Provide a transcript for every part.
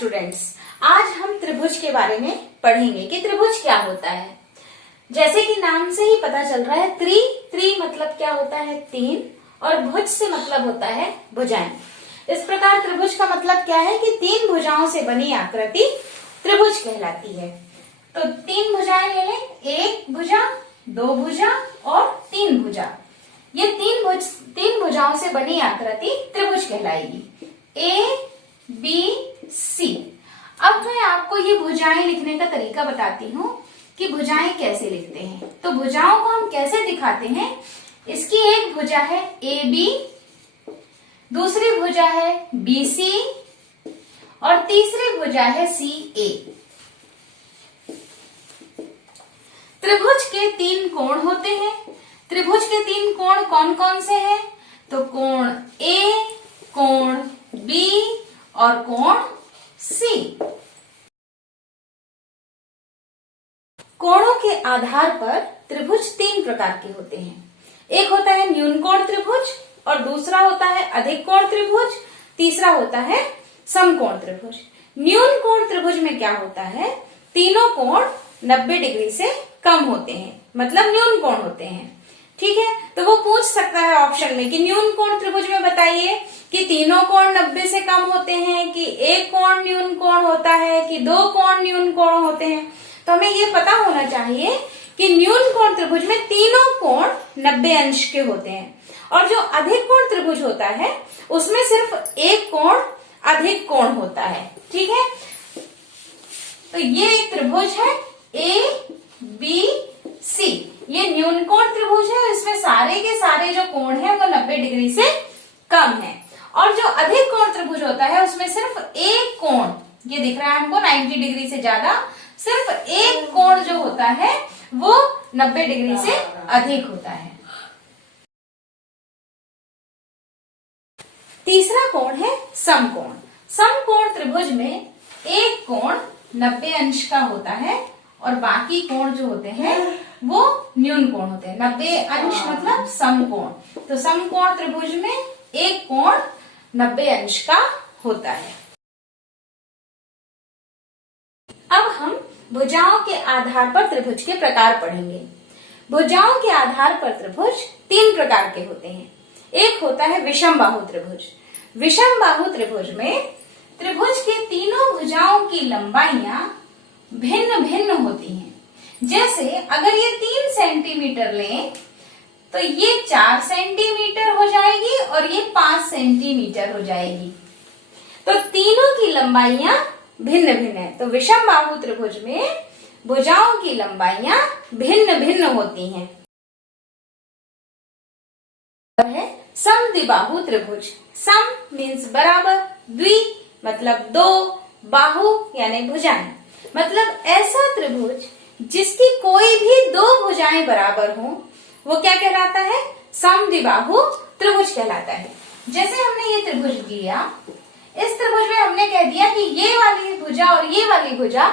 Students, आज हम त्रिभुज के बारे में पढ़ेंगे कि त्रिभुज क्या होता है। जैसे कि नाम से ही पता चल रहा है, त्रि मतलब क्या होता है? तीन, और भुज से मतलब होता है भुजाएं। इस प्रकार त्रिभुज का मतलब क्या है कि तीन भुजाओं से बनी आकृति त्रिभुज कहलाती है। तो तीन भुजाएं ले लें, एक भुजा, दो भुजा और तीन भुजा। ये तीन भुजाओं से बनी आकृति त्रिभुज कहलाएगी। A B C. अब मैं आपको ये भुजाएं लिखने का तरीका बताती हूँ कि भुजाएं कैसे लिखते हैं। तो भुजाओं को हम कैसे दिखाते हैं? इसकी एक भुजा है ए बी, दूसरी भुजा है बी सी और तीसरी भुजा है सी ए। त्रिभुज के तीन कोण होते हैं। त्रिभुज के तीन कोण कौन कौन से हैं? तो कोण ए, कोण बी और कोण सी। कोणों के आधार पर त्रिभुज तीन प्रकार के होते हैं। एक होता है न्यून कोण त्रिभुज और दूसरा होता है अधिक कोण त्रिभुज, तीसरा होता है समकोण त्रिभुज। न्यून कोण त्रिभुज में क्या होता है? तीनों कोण 90 डिग्री से कम होते हैं, मतलब न्यून कोण होते हैं। ठीक है, तो वो पूछ सकता है ऑप्शन में कि न्यून कोण त्रिभुज में बताइए कि तीनों कोण 90 से कम होते हैं, कि एक कोण न्यून कोण होता है, कि दो कोण न्यून कोण होते हैं। तो हमें ये पता होना चाहिए कि न्यून कोण त्रिभुज में तीनों कोण 90 अंश के होते हैं, और जो अधिक कोण त्रिभुज होता है उसमें सिर्फ एक कोण अधिक कोण होता है। ठीक है, तो ये एक त्रिभुज है ए बी सी। ये न्यून कोण त्रिभुज है, इसमें सारे के सारे जो कोण है वो 90 डिग्री से कम है। और जो अधिक कोण त्रिभुज होता है उसमें सिर्फ एक कोण, ये दिख रहा है हमको 90 डिग्री से ज्यादा, सिर्फ एक कोण जो होता है वो 90 डिग्री से अधिक होता है। तीसरा कोण है समकोण। समकोण त्रिभुज में एक कोण 90 अंश का होता है और बाकी कोण जो होते हैं वो न्यून कोण होते हैं। 90 अंश मतलब समकोण। तो समकोण त्रिभुज में एक कोण 90 अंश का होता है। अब हम भुजाओं के आधार पर त्रिभुज के प्रकार पढ़ेंगे। भुजाओं के आधार पर त्रिभुज तीन प्रकार के होते हैं। एक होता है विषम बाहु त्रिभुज। विषम बाहु त्रिभुज में त्रिभुज के तीनों भुजाओं की लंबाइयां भिन्न भिन्न होती हैं। जैसे अगर ये 3 सेंटीमीटर लें तो ये 4 सेंटीमीटर हो जाएगी और ये 5 सेंटीमीटर हो जाएगी। तो तीनों की लंबाइयां भिन्न भिन्न है। तो विषम बाहु त्रिभुज में भुजाओं की लंबाइयां भिन्न भिन्न होती हैं। है समद्विबाहु त्रिभुज। सम मीन्स बराबर, द्वि मतलब दो, बाहु यानी भुजाएं, मतलब ऐसा त्रिभुज जिसकी कोई भी दो भुजाएं बराबर हो वो क्या कहलाता है? समद्विबाहु त्रिभुज कहलाता है। जैसे हमने ये त्रिभुज लिया, इस त्रिभुज में हमने कह दिया कि ये वाली भुजा और ये वाली भुजा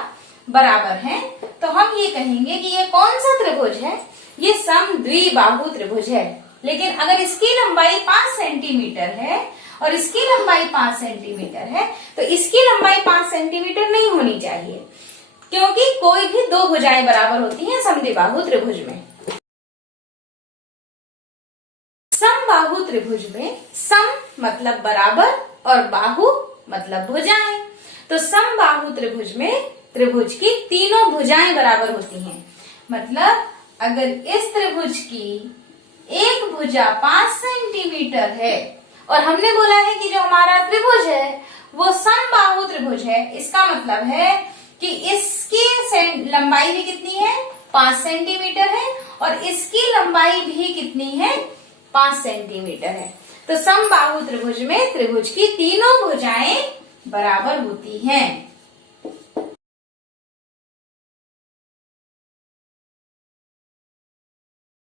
बराबर हैं, तो हम ये कहेंगे कि ये कौन सा त्रिभुज है? ये समद्विबाहु त्रिभुज है। लेकिन अगर इसकी लंबाई 5 सेंटीमीटर है और इसकी लंबाई 5 सेंटीमीटर है तो इसकी लंबाई 5 सेंटीमीटर नहीं होनी चाहिए, क्योंकि कोई भी दो भुजाएं बराबर होती हैं समद्विबाहु त्रिभुज में। समबाहु त्रिभुज में सम मतलब बराबर और बाहु मतलब भुजाएं। तो समबाहु त्रिभुज में त्रिभुज की तीनों भुजाएं बराबर होती हैं। मतलब अगर इस त्रिभुज की एक भुजा 5 सेंटीमीटर है और हमने बोला है कि जो हमारा त्रिभुज है वो समबाहु त्रिभुज है, इसका मतलब है कि इसकी लंबाई भी कितनी है? 5 सेंटीमीटर है और इसकी लंबाई भी कितनी है? 5 सेंटीमीटर है। तो समबाहु त्रिभुज में त्रिभुज की तीनों भुजाएं बराबर होती हैं।